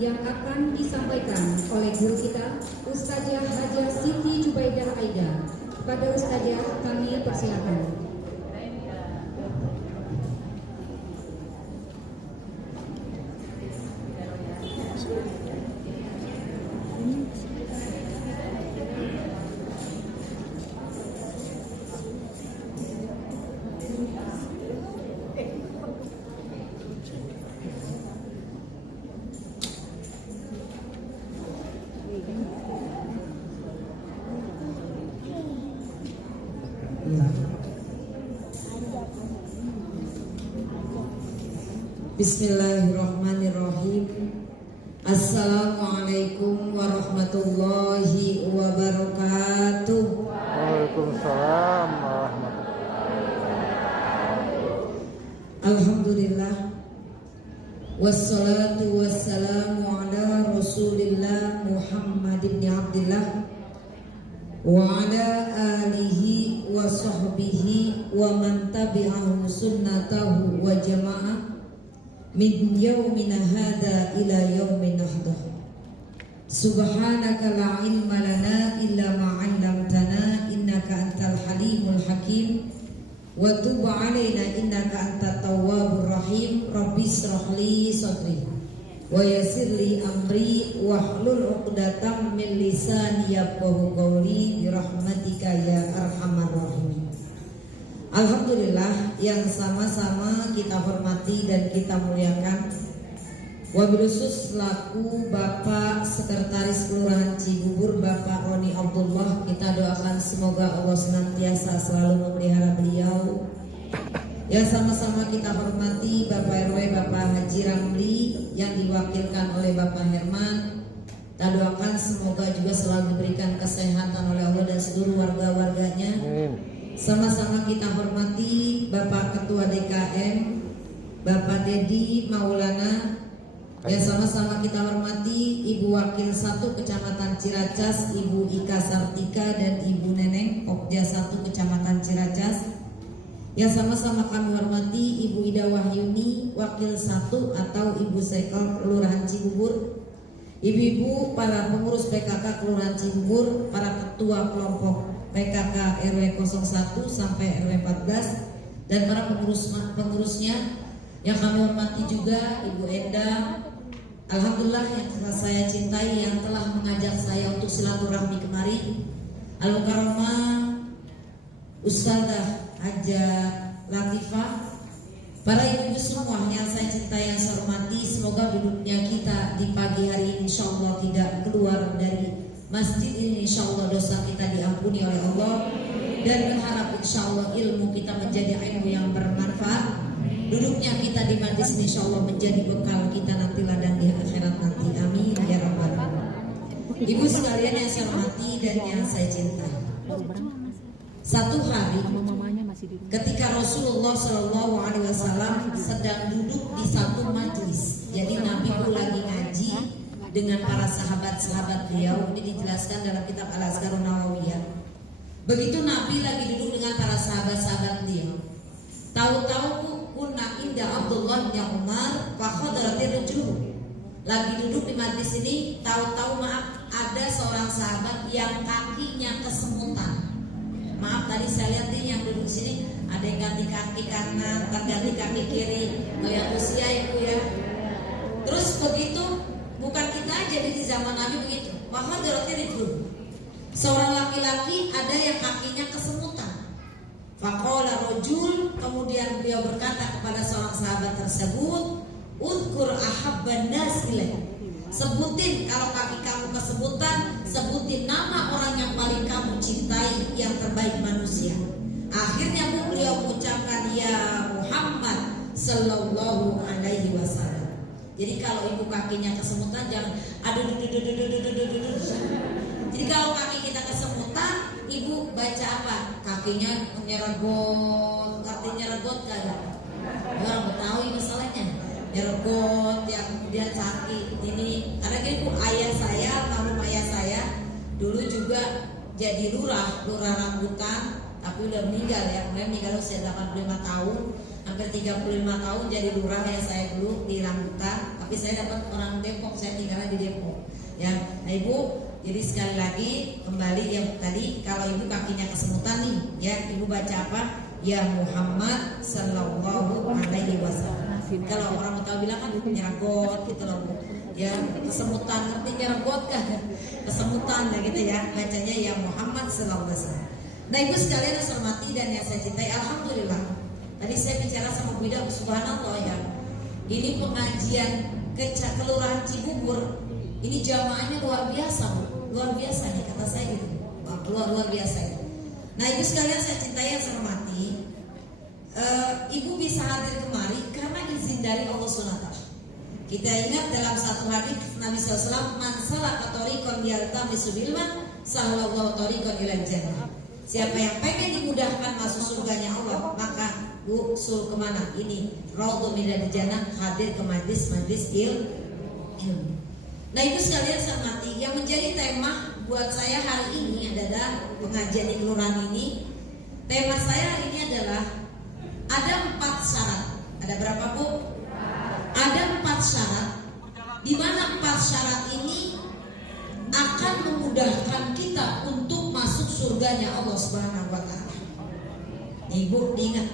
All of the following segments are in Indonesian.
yang akan disampaikan oleh guru kita Ustazah Hajah Siti Jubaidah Aida. Kepada Ustazah kami persilakan. Bismillahirrahmanirrahim. Assalamualaikum warahmatullahi wabarakatuh. Waalaikumsalam warahmatullahi wabarakatuh. Alhamdulillah. Wassalatu wassalamu ala Rasulillah Muhammad ibn Abdillah wa ala alihi wa sahbihi wa man tabi'ahu sunnatahu wa jama'ah min yaumina hadha ila yaumin nahdah. Subhanaka la ilma lana illa ma 'allamtana innaka antal halimul hakim wa tub 'alaina innaka antat tawwabur rahim. Rabbi shrah li sadri wa yassir li amri wahlul 'uqdatam min lisani yafqahu qawli bi rahmatika ya arhamar rahimin. Alhamdulillah, yang sama-sama kita hormati dan kita muliakan, wabil khusus selaku Bapak Sekretaris Kelurahan Cibubur Bapak Roni Abdullah, kita doakan semoga Allah senantiasa selalu memelihara beliau. Yang sama-sama kita hormati Bapak RW Bapak Haji Ramli yang diwakilkan oleh Bapak Herman. Kita doakan semoga juga selalu diberikan kesehatan oleh Allah dan seluruh warga-warganya. Sama-sama kita hormati Bapak Ketua DKM Bapak Dedi Maulana. Yang sama-sama kita hormati Ibu Wakil 1 Kecamatan Ciracas Ibu Ika Sartika dan Ibu Neneng Okja 1 Kecamatan Ciracas. Yang sama-sama kami hormati Ibu Ida Wahyuni Wakil 1 atau Ibu Sekol Kelurahan Cibubur, ibu-ibu para pengurus PKK Kelurahan Cibubur, para ketua kelompok PKK RW 01 sampai RW 14 dan para pengurusnya yang kami hormati juga Ibu Enda, alhamdulillah yang saya cintai yang telah mengajak saya untuk silaturahmi kemari, Al-Mukarramah Ustazah Hajah Latifah, para ibu semua yang saya cintai yang saya hormati, semoga duduknya kita di pagi hari ini insyaallah tidak keluar dari masjid ini, insyaallah dosa kita diampuni oleh Allah dan berharap insyaallah ilmu kita menjadi ilmu yang bermanfaat. Duduknya kita di majlis ini insyaallah menjadi bekal kita nanti ladang di akhirat nanti. Amin ya rabbal alamin. Ibu sekalian yang saya hormati dan yang saya cintai. Satu hari ketika Rasulullah Shallallahu Alaihi Wasallam sedang duduk di satu majlis, jadi Nabi pun lagi ngaji dengan para sahabat-sahabat beliau. Ini dijelaskan dalam kitab Al-Azkarun Nawawiyah. Begitu Nabi lagi duduk dengan para sahabat-sahabat beliau, tahu-tahu kunna inda Abdullah bin Umar fa khadratir rajul. Lagi duduk di majlis ini, tahu-tahu ada seorang sahabat yang kakinya kesemutan. Maaf, tadi saya lihat nih yang duduk sini ada yang ganti kaki kanan, ganti kaki kiri, melihat usia ibu ya. Terus begitu, bukan kita aja di zaman Nabi begitu. Maka jaraknya itu seorang laki-laki ada yang kakinya kesemutan. Faqala rajul, kemudian beliau berkata kepada seorang sahabat tersebut, "Udkur ahabban nas ilaik." Sebutin kalau kaki kamu kesemutan, sebutin nama orang yang paling kamu cintai, yang terbaik manusia. Akhirnya beliau mengucapkan ya Muhammad sallallahu alaihi wasallam. Jadi kalau ibu kakinya kesemutan jangan aduh. Jadi kalau kaki kita kesemutan, ibu baca apa? Kakinya nyergot, kakinya nyergot kagak? Orang Betawi misalnya nyergot, yang kemudian sakit. Ini karena ibu ayah saya, almarhum ayah saya dulu juga jadi lurah rambutan, tapi udah meninggal ya, kemudian meninggal usia 85 tahun. hampir 35 tahun jadi lurah ya saya dulu di Rambutan, tapi saya dapat orang Depok, saya tinggal di Depok. Ya, nah Ibu, jadi sekali lagi kembali yang tadi, kalau Ibu kakinya kesemutan nih, ya Ibu baca apa? Ya Muhammad Sallallahu Alaihi Wasallam. Kalau orang Betawi bilang kan nyeragot gitu loh Bu. Ya kesemutan, ngerti nyeragot kan? Kesemutan ya gitu ya. Bacanya ya Muhammad Sallallahu Alaihi Wasallam. Nah Ibu sekalian yang saya hormati dan yang saya cintai, alhamdulillah. Tadi saya bicara sama Bu Ida, subhanallah ya. Ini pengajian Kelurahan Cibubur. Ini jamaahnya luar biasa Bu. Luar biasa nih kata saya gitu. Luar biasa ya. Nah Ibu sekalian saya cintai yang saya hormati, Ibu bisa hadir kemari karena izin dari Allah SWT. Kita ingat dalam satu hadis Nabi SAW, man salaka thariqan yaltamisu bilman sallallahu thariqan ilal jannah. Siapa yang pengen dimudahkan masuk surganya Allah, maka usul kemana? Ini raudhun minal jannah, hadir ke majlis-majlis ilmu. Nah Ibu sekalian saya hormati, yang menjadi tema buat saya hari ini adalah pengajian di kelurahan ini. Tema saya hari ini adalah ada 4 syarat. Ada berapa Bu? Ada 4 syarat, di mana 4 syarat ini akan memudahkan kita untuk masuk surganya Allah Subhanahu Wa Taala. Ibu diingat.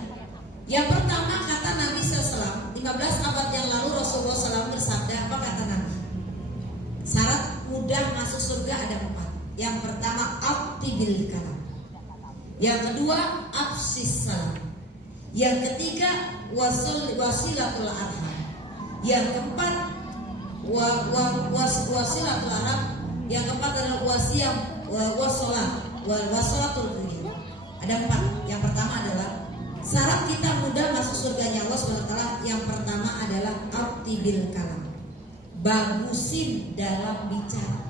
Yang pertama kata Nabi SAW, 15 abad yang lalu Rasulullah SAW bersabda, apa kata Nabi? Syarat mudah masuk surga ada 4. Yang pertama abtibil kalam. Yang kedua absis salam. Yang ketiga wasilatul arham. Yang keempat wasilatul arham. Yang keempat adalah wasolatul dunia. Ada 4. Yang pertama adalah syarat kita mudah masuk surganya Allah SWT. Yang pertama adalah abtibil kalam. Bagusin dalam bicara.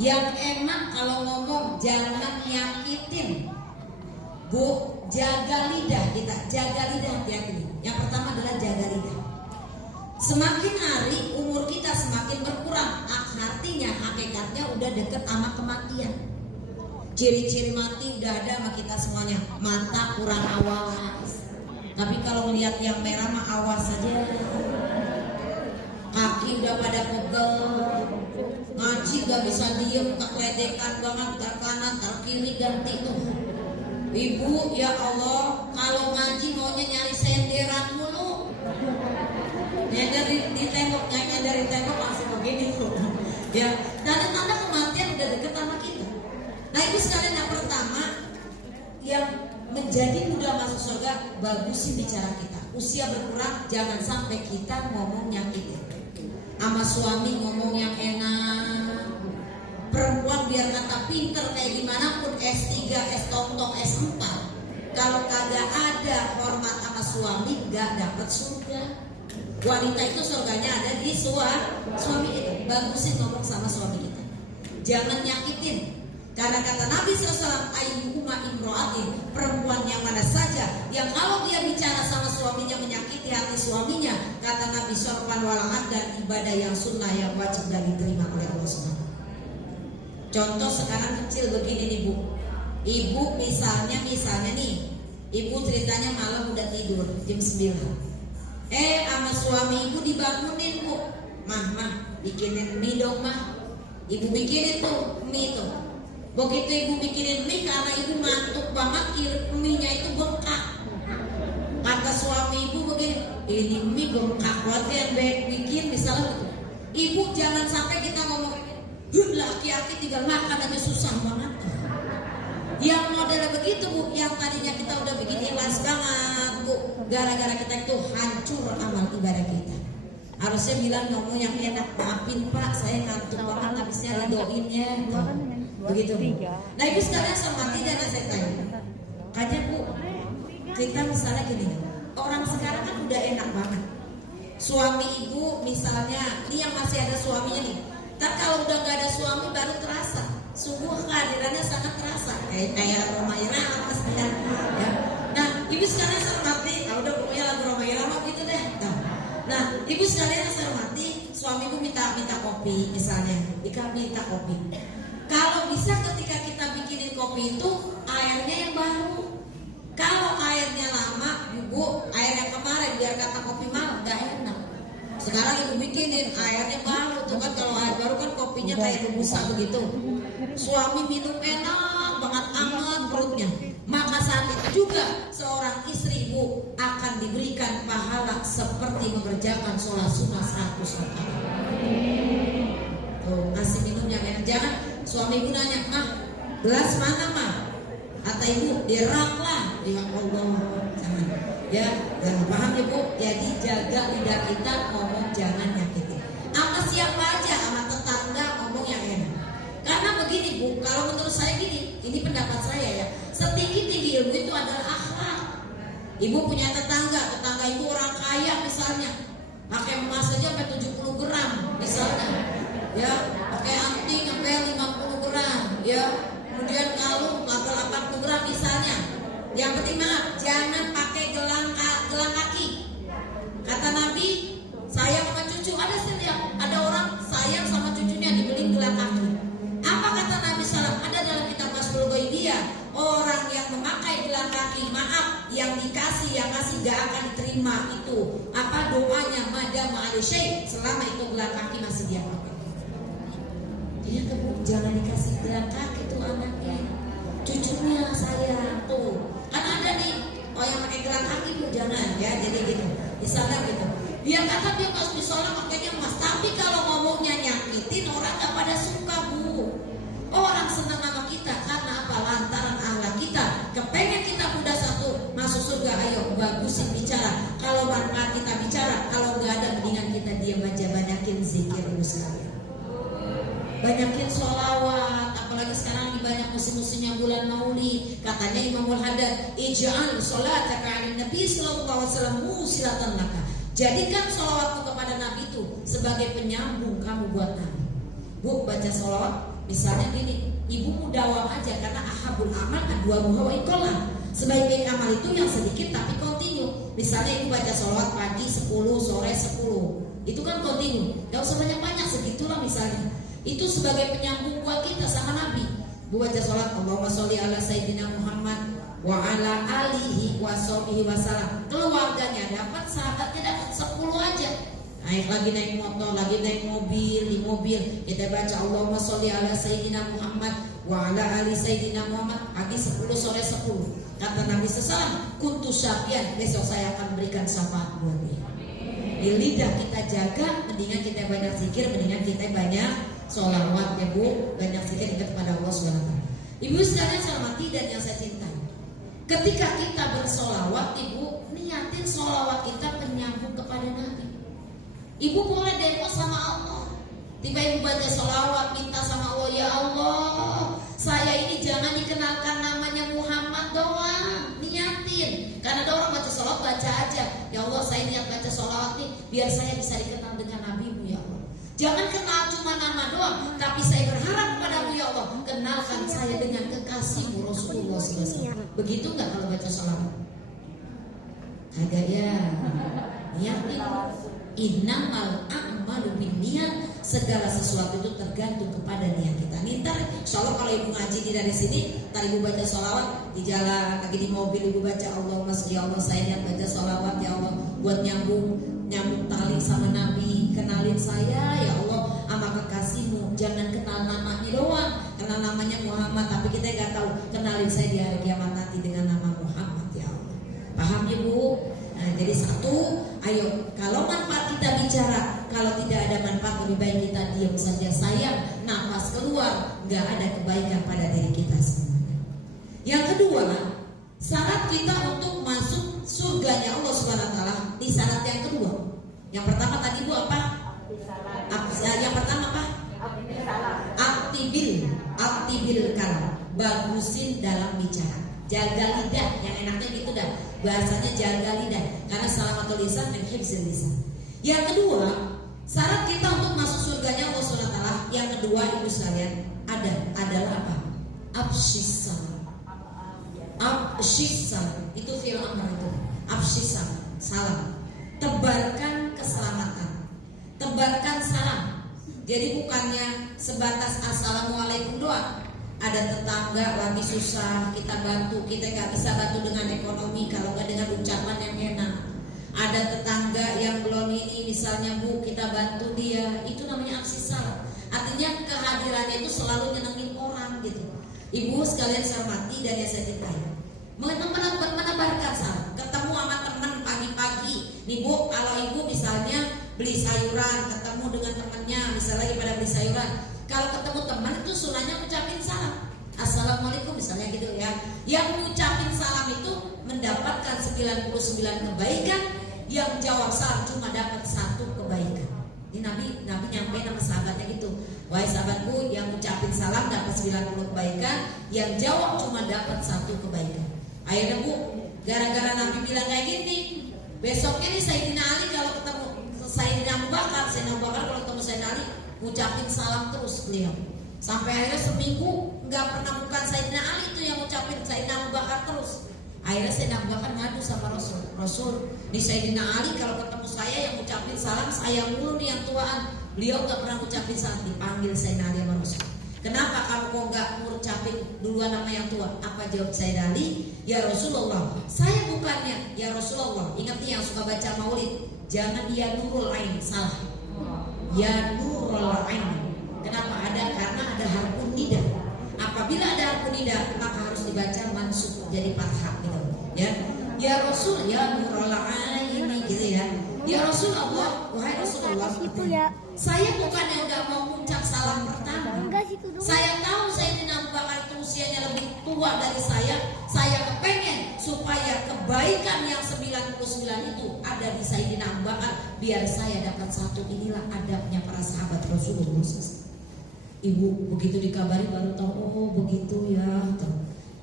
Yang enak kalau ngomong jangan nyakitin. Bu, jaga lidah kita, jaga lidah hati-hati. Yang pertama adalah jaga lidah. Semakin hari umur kita semakin berkurang, artinya hakikatnya udah deket sama kematian. Ciri-ciri mati udah ada sama kita semuanya. Mata kurang awas. Tapi kalau melihat yang merah mah awas saja. Kaki udah pada pegel, ngaji gak bisa diem, keledekan banget, tar kanan, tar kiri ganti tuh. Ibu, ya Allah, kalau ngaji maunya nyari senderan mulu. Nyender di tembok, nyender di tembok langsung begini tuh. Ya, tanda-tanda kematian udah deket sama kita. Nah itu sekalian yang pertama yang menjadi mudah masuk surga, bagusin bicara kita. Usia berkurang, jangan sampai kita ngomong nyakitin. Sama suami ngomong yang enak. Perempuan biar kata pinter kayak gimana pun S3, S-tontong, S4, kalau kagak ada hormat sama suami gak dapat surga. Wanita itu surganya ada di suami itu. Bagusin ngomong sama suami kita. Jangan nyakitin. Karena kata Nabi SAW, ayyuhuma imro'atin, perempuan yang mana saja yang kalau dia bicara sama suaminya menyakiti hati suaminya, kata Nabi Sorpan walahat, dan ibadah yang sunnah yang wajib dan diterima oleh Allah SWT. Contoh sekarang kecil begini nih Bu. Ibu misalnya nih, ibu ceritanya malam udah tidur jam 9. Sama suami ibu dibangunin Bu. Mah, bikinin mie dong mah. Ibu bikinin tuh mie tuh. Begitu ibu bikinin mie, karena ibu ngantuk banget, mie-nya itu bengkak. Kata suami ibu begini, ini mie bengkak buat yang baik bikin misalnya gitu. Ibu jangan sampai kita ngomong, laki-laki tinggal makan aja susah banget. Yang modelnya begitu Bu, yang tadinya kita udah bikin ikhlas banget Bu, gara-gara kita itu hancur amal ibadah kita. Harusnya bilang ngomong yang enak, maafin Pak, saya ngantuk banget habisnya ridoinnya. Begitu Bu. Nah ibu sekalian hormati dan saya tanya, kajian Bu, kita misalnya gini, orang sekarang kan udah enak banget. Suami ibu misalnya, ini yang masih ada suaminya nih, tapi kalau udah gak ada suami baru terasa. Sungguh kehadirannya sangat terasa, kayak Roma Irama pastinya. Ya. Nah ibu sekalian hormati, udah pokoknya lagu Roma Irama gitu deh. Nah ibu sekalian hormati, suamiku minta kopi misalnya, minta kopi. Kalau bisa ketika kita bikinin kopi itu airnya yang baru. Kalau airnya lama, Bu, dibikinin airnya baru tuh kan, kalau air baru kan kopinya kayak busa begitu. Suami minum enak banget, anget perutnya. Maka saat itu juga seorang istri ibu akan diberikan pahala seperti mengerjakan sholat sunnah 100 rakaat. Tuh, ngasih minumnya enak. Jangan suami ibu nanya, "Mah, gelas mana mah?" Kata ibu, "Di rak lah." Ya Allah, jangan. Ya, dan paham ibu. Jadi jaga lidah kita, ngomong jangan nyakitin. Sama siapa aja, sama tetangga ngomong yang enak. Karena begini bu, kalau menurut saya gini, ini pendapat saya ya. Setinggi-tinggi ilmu itu adalah akhlak. Ibu punya tetangga ibu orang kaya misalnya, pakai emas saja sampai 70 gram misalnya, ya, pakai anting sampai 50 gram, ya, kemudian kalung 80 gram misalnya. Yang penting maaf, jangan pakai gelang kaki. Kata Nabi, sayang sama cucu. Ada orang sayang sama cucunya dibeli gelang kaki. Apa kata Nabi SAW? Ada dalam kitab Masbul Ghaibiyah. Orang yang memakai gelang kaki, maaf, yang dikasih, yang kasih gak akan diterima itu apa doanya, madama al-syai, selama itu gelang kaki masih dia pakai. Jadi jangan dikasih gelang kaki tuh anaknya, cucunya sayang tuh. Kan ada nih, yang pakai gelang kaki tuh jangan ya, jadi gitu. Misalnya gitu. Biar kata dia pas sholat pakainya emas, tapi kalau ngomongnya nyakitin orang gak pada suka bu. Orang senang sama kita karena apa? Lantaran akhlak kita. Kepengen kita muda satu masuk surga, ayo bagusin bicara. Kalau manfaat kita bicara, kalau nggak ada mendingan kita diam aja. Banyakin zikir sekalian, banyakin sholawat. Apalagi sekarang di banyak musim-musimnya bulan Maulid. Katanya Imamul Haddad, ij'al sholataka 'alan Nabi sallallahu alaihi wasallam musilatan laka. Jadikan sholawatmu kepada Nabi itu sebagai penyambung kamu buat Nabi. Bu, baca sholawat. Misalnya gini, ibu mudawam aja karena ahabul amal adwamuha wa ikolah. Sebaik-baik amal itu yang sedikit tapi kontinu. Misalnya ibu baca sholawat pagi 10, sore 10. Itu kan kontinu. Gak usah banyak-banyak, segitulah misalnya. Itu sebagai penyambung buat kita sama Nabi. Bu baca sholawat Allahumma sholli ala Sayyidina Muhammad wa ala alihi wa sahbihi wasallam. Keluarganya dapat, sahabatnya dapat 10 aja. Lagi naik motor, lagi naik mobil, di mobil kita baca Allahumma sholli ala Sayyidina Muhammad wa ala ali Sayyidina Muhammad. Pagi 10, sore 10. Kata Nabi SAW, kuntu syafian, besok saya akan berikan syafaat buat dia. Di lidah kita jaga, mendingan kita banyak zikir, mendingan kita banyak sholawat ya bu, banyak zikir kepada Allah SWT. Ibu sekalian saya hormati dan yang saya cintai, ketika kita bersolawat, ibu niatin solawat kita penyambung kepada Nabi. Ibu boleh demo sama Allah. Tiba ibu baca sholawat, minta sama Allah, ya Allah, saya ini jangan dikenalkan namanya Muhammad doang. Niatin. Karena ada orang baca sholawat, baca aja. Ya Allah, saya niat baca sholawat nih biar saya bisa dikenal dengan Nabi-Mu ya Allah. Jangan kenal cuma nama doang, tapi saya berharap padamu ya Allah, kenalkan saya dengan kekasih-Mu Rasulullah SAW. Begitu nggak kalau baca sholawat? Agak ya. Niatin. Innamal a'malu binniyat, segala sesuatu itu tergantung kepada niat kita. Nih ntar insyaallah kalau ibu ngaji dari sini, ntar ibu baca sholawat di jalan, lagi di mobil ibu baca Allahumma sholli, ya Allah saya niat baca sholawat ya Allah buat nyambung tali sama Nabi, kenalin saya ya Allah sama kekasih-Mu. Jangan kenal namanya doang, kenal namanya Muhammad tapi kita nggak tahu, kenalin saya di hari kiamat nanti dengan nama Muhammad ya Allah. Paham ya bu? Nah, jadi satu, ayo kalau manfaat kita bicara, kalau tidak ada manfaat lebih baik kita diam saja. Sayang, nafas keluar, nggak ada kebaikan pada diri kita semuanya. Yang kedua, syarat kita untuk masuk surganya Allah SWT di syarat yang kedua. Yang pertama tadi bu apa? Yang pertama apa? Aktibil kalam, bagusin dalam bicara. Jaga lidah, yang enaknya gitu dah. Bahasanya jaga lidah, karena salamatul lisan dan hifzil lisan. Yang kedua, syarat kita untuk masuk surganya Allah SWT, yang kedua ibu sekalian adalah apa? Afshis salam. Itu fi'il amr itu. Afshis salam. Tebarkan keselamatan. Tebarkan salam. Jadi bukannya sebatas assalamualaikum doang. Ada tetangga lagi susah, kita bantu. Kita gak bisa bantu dengan ekonomi kalau gak dengan ucapan yang enak. Ada tetangga yang belum ini misalnya Bu, kita bantu dia, itu namanya aksi salam. Artinya kehadirannya itu selalu nyenengin orang gitu. Ibu sekalian saya hormati dan yang saya cintai, menebarkan salam. Ketemu sama teman pagi-pagi nih Bu, kalau ibu misalnya beli sayuran, ketemu dengan temannya, misalnya lagi pada beli sayuran, kalau ketemu teman itu sunahnya ucapin salam, assalamualaikum misalnya gitu ya. Yang mengucapin salam itu mendapatkan 99 kebaikan, yang jawab salam cuma dapat 1 kebaikan. Ini Nabi nyampe nama sahabatnya gitu, wahai sahabatku, yang ucapin salam dapat 90 kebaikan, yang jawab cuma dapat 1 kebaikan. Akhirnya Bu, gara-gara Nabi bilang kayak gini, besoknya nih Sayyidina Ali kalau ketemu Sayyidina Abu Bakar kalau ketemu Sayyidina Ali ucapin salam terus beliau. Sampai akhirnya seminggu nggak pernah bukan Sayyidina Ali itu yang ucapin, Sayyidina Abu Bakar terus. Akhirnya Sayyidina Abu Bakar ngadu sama Rasul, di Sayyidina Ali kalau ketemu saya yang ucapin salam, saya mulu nih yang tuaan. Beliau nggak pernah ucapin salam. Dipanggil Sayyidina Ali sama Rasul, kenapa kamu kok nggak ngucapin duluan nama yang tua? Apa jawab Sayyidina Ali? Ya Rasulullah, saya bukannya. Ya Rasulullah, ingat nih yang suka baca maulid, jangan ya nurul ain, salah. Ya nurul ain. Kenapa? Karena ada harfun nida. Apabila ada harfun nida, maka harus dibaca mansub jadi fathah gitu. Ya, ya Rasul, ya nurul ain gitu ya. Ya Rasulullah, wahai Rasulullah, saya bukan yang nggak mau ucap salam pertama. Saya tahu Sayyidina Abu Bakar itu usianya lebih tua dari saya kepengen supaya kebaikan yang 99 itu ada di Sayyidina Abu Bakar, biar saya dapat 1. Inilah adabnya para sahabat Rasulullah SAW. Ibu begitu dikabari baru tahu, oh begitu ya.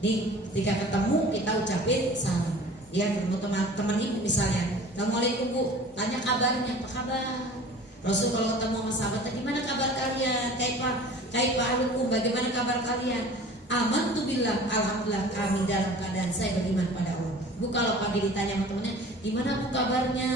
Nih ketika ketemu kita ucapin salam. Ya ketemu teman ibu misalnya, assalamualaikum Bu, tanya kabarnya, apa kabar? Rasul kalau ketemu sama sahabatnya, gimana kabar kalian? Kaifa alukum, bagaimana kabar kalian? Aman tuh bilang, alhamdulillah kami dalam keadaan saya beriman pada Allah. Bu kalau pagi ditanya sama temennya, gimana Bu kabarnya?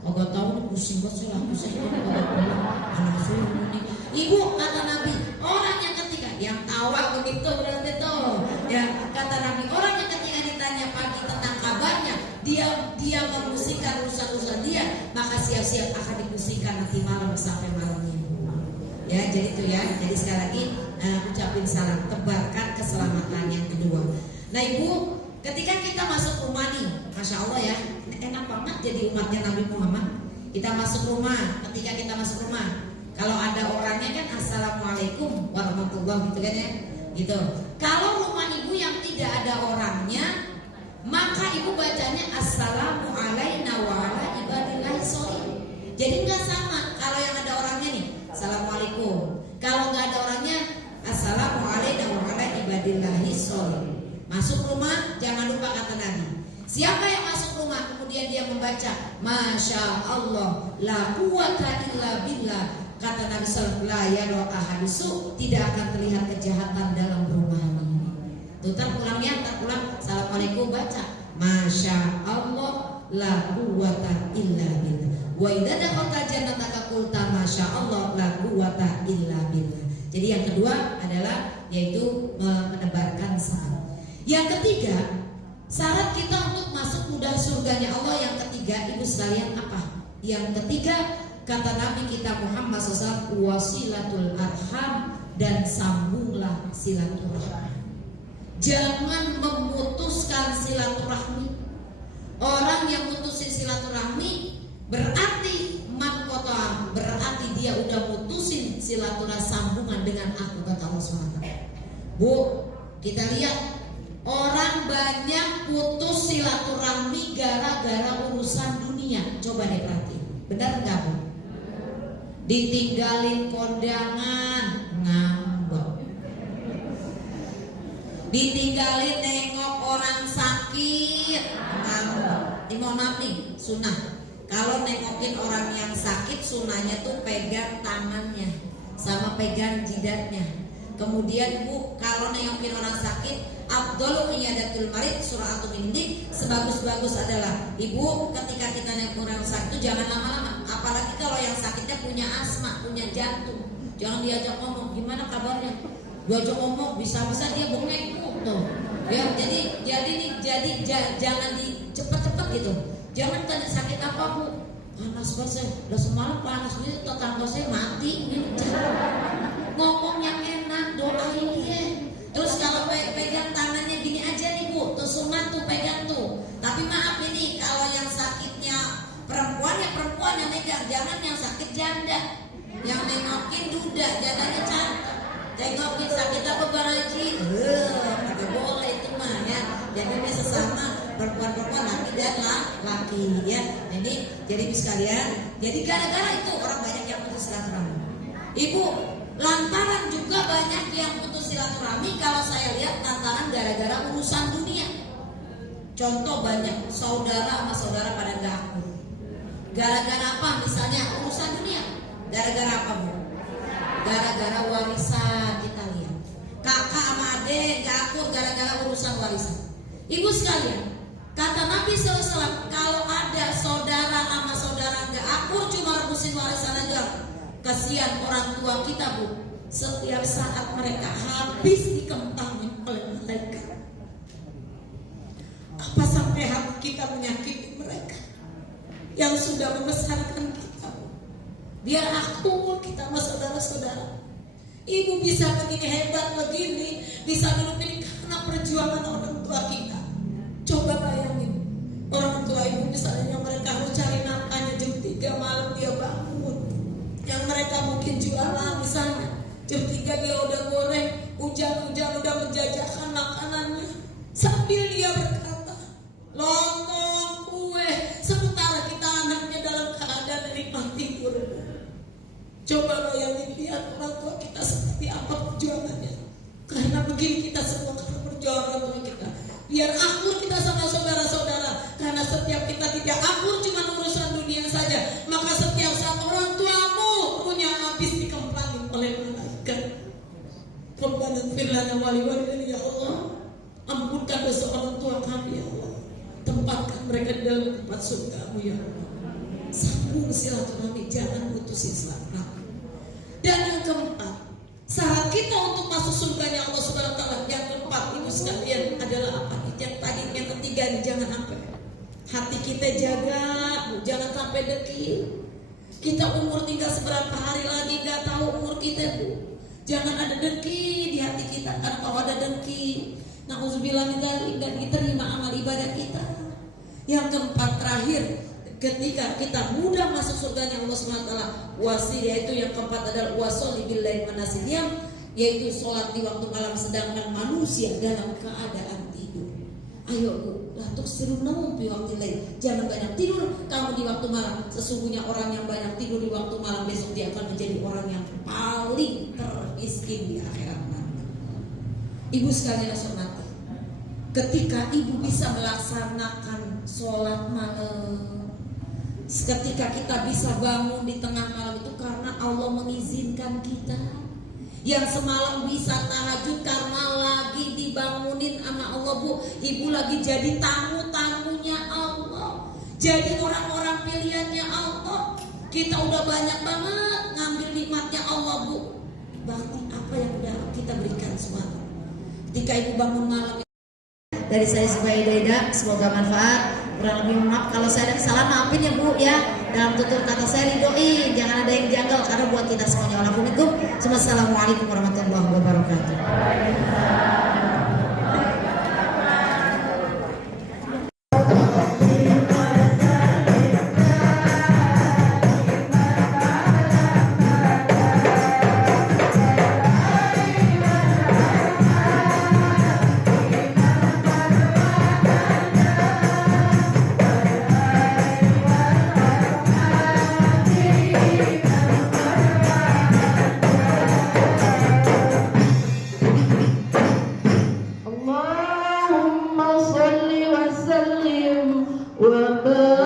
Oh gak tahu nih, pusing banget saya, anak saya nih. Ibu kata Nabi, orang yang ketika yang tawa begitu berarti tuh, ya kata Nabi, orang yang ketika ditanya pagi tentang kabarnya, dia memusingkan urusan-urusan dia, maka siap-siap akan dipusingkan nanti malam sampai malamnya. Ya jadi itu ya, jadi sekali lagi ucapin salam, tebarkan keselamatan yang kedua. Nah Ibu, ketika kita masuk rumah nih, Masya Allah ya, enak banget jadi umatnya Nabi Muhammad. Kita masuk rumah, ketika kita masuk rumah, kalau ada orangnya kan assalamualaikum warahmatullahi gitu kan ya, gitu. Kalau rumah Ibu yang tidak ada orangnya, maka Ibu bacanya assalamu alaina wa ala ibadillahi sholihin. Jadi nggak sama kalau yang ada orangnya nih, assalamualaikum. Kalau nggak ada orangnya, assalamu alaina wa ala ibadillahi sholihin. Masuk rumah jangan lupa kata Nabi, siapa yang masuk rumah kemudian dia membaca Masya Allah la quwata illa billah, kata Nabi sallallahu alaihi wasallam, tidak akan terlihat kejahatan dalam rumah ini. Tuh pulangnya, pulang assalamualaikum baca Masya Allah la quwata illa billah. Wa idza dakhalta jannataka qulta Masya Allah la quwata illa billah. Jadi yang kedua adalah yaitu menebarkan salam. Yang ketiga, syarat kita untuk masuk mudah surganya Allah yang ketiga, Ibu sekalian apa? Yang ketiga, kata Nabi kita Muhammad SAW, wasilatul arham, dan sambunglah silaturahmi. Jangan memutuskan silaturahmi. Orang yang mutusin silaturahmi berarti man-qata, berarti dia udah mutusin silaturahmi sambungan dengan aku, kata Allah SWT. Bu, kita lihat orang banyak putus silaturahmi gara-gara urusan dunia. Coba deh perhatiin, benar nggak Bu? Ditinggalin kondangan, ngambek. Ditinggalin nengok orang sakit, ngambek. Mohon maaf nih, sunnah. Kalau nengokin orang yang sakit, sunnahnya tuh pegang tangannya sama pegang jidatnya. Kemudian Bu, kalau nengokin orang sakit, afdhalu iyadatul marid, surah At-Tumindin, sebagus-bagus adalah Ibu ketika kita nengokin orang sakit itu jangan lama-lama. Apalagi kalau yang sakitnya punya asma, punya jantung, jangan diajak ngomong, gimana kabarnya? Diajak ngomong bisa-bisa dia bengek tuh. Ya, jadi jangan cepet-cepet gitu. Jangan tanya sakit apa Bu? Panas banget saya, udah semalam panas ini tetangga saya mati ini. Ngomong yang enak, doain dia. Terus kalau pegang tangannya gini aja nih Bu, tuh sunat tuh pegang tuh. Tapi maaf ini kalau yang sakitnya perempuan yang megang, jangan yang sakit janda. Yang nengokin duda, jandanya cantik. Tengokin sakit apa Baraji? Nggak boleh itu mah ya. Jadi ini sesama perempuan laki dan laki ya. Jadi sekalian, jadi gara-gara itu orang banyak yang putus silaturahmi. Ibu, lantaran juga banyak yang putus silaturahmi kalau saya lihat lantaran gara-gara urusan dunia. Contoh banyak saudara sama saudara pada nggak akur. Gara-gara apa? Misalnya urusan dunia. Gara-gara apa Bu? Gara-gara warisan kita lihat. Kakak sama adik nggak akur gara-gara urusan warisan. Ibu sekalian, kata Nabi SAW, kalau ada saudara sama saudara nggak akur cuma rebusin warisan aja, kasihan orang tua kita Bu. Setiap saat mereka habis dikempangin oleh malaikat. Apa sampai hati kita menyakiti mereka yang sudah membesarkan kita Bu? Biar akur kita sama saudara-saudara. Ibu bisa begini hebat begini, bisa duduk ini karena perjuangan orang tua kita. Coba bayangin, orang tua ibu misalnya yang mereka harus cari nafkahnya jam 3 malam dia bangun. Yang mereka mungkin jualan misalnya jam 3 dia udah goreng, hujan-hujan udah menjajakan makanannya. Sambil dia berkata, lontong, kue, sementara kita anaknya dalam keadaan nikmat tidur. Coba bayangin lihat orang tua kita seperti apa perjuangannya. Karena begini kita semua karena perjuangan orang tua kita. Biar akur kita sama saudara-saudara. Karena setiap kita tidak akur cuma urusan dunia saja. Maka setiap saat orang tuamu punya habis dikempangin oleh malaikat. Rabbana ighfir lana wa li walidayna ya Allah. Ampunkan dosa orang tua kami ya Allah. Tempatkan mereka di dalam tempat surga-Mu ya Allah. Sambung silaturahmi, jangan putusin silaturahmi. Dan yang keempat, syarat kita untuk masuk surganya Allah Subhanahu wa taala yang keempat ibu sekalian adalah apa? Yang tadi, yang ketiga nih, jangan sampai hati kita jaga, Bu, jangan sampai dengki. Kita umur tinggal seberapa hari lagi gak tahu umur kita Bu. Jangan ada dengki di hati kita. Karena kalau ada dengki, na'udzubillah min dzalik, dan diterima amal ibadah kita. Yang keempat terakhir, ketika kita mudah masuk surganya Allah SWT, wasil, yaitu yang keempat adalah wasoli billahi manasidiyam, yaitu sholat di waktu malam sedangkan manusia dalam keadaan tidur. Ayo Bu, latuk sirunau di waktu lain. Jangan banyak tidur kamu di waktu malam. Sesungguhnya orang yang banyak tidur di waktu malam besok dia akan menjadi orang yang paling termiskin di akhirat nanti. Ibu sekalian hormati, ketika ibu bisa melaksanakan sholat malam, ketika kita bisa bangun di tengah malam itu karena Allah mengizinkan kita. Yang semalam bisa tahajud karena lagi dibangunin sama Allah Bu. Ibu lagi jadi tamu-tamunya Allah, jadi orang-orang pilihannya Allah. Kita udah banyak banget ngambil nikmatnya Allah Bu. Berarti apa yang udah kita berikan semalam. Ketika ibu bangun malam. Dari saya sebagai Deda, semoga manfaat. Kurang lebih maaf kalau saya ada kesalahan, maafin ya Bu ya. Dalam tutur kata saya ridhoin, jangan ada yang janggal karena buat kita semuanya. Assalamualaikum warahmatullahi wabarakatuh.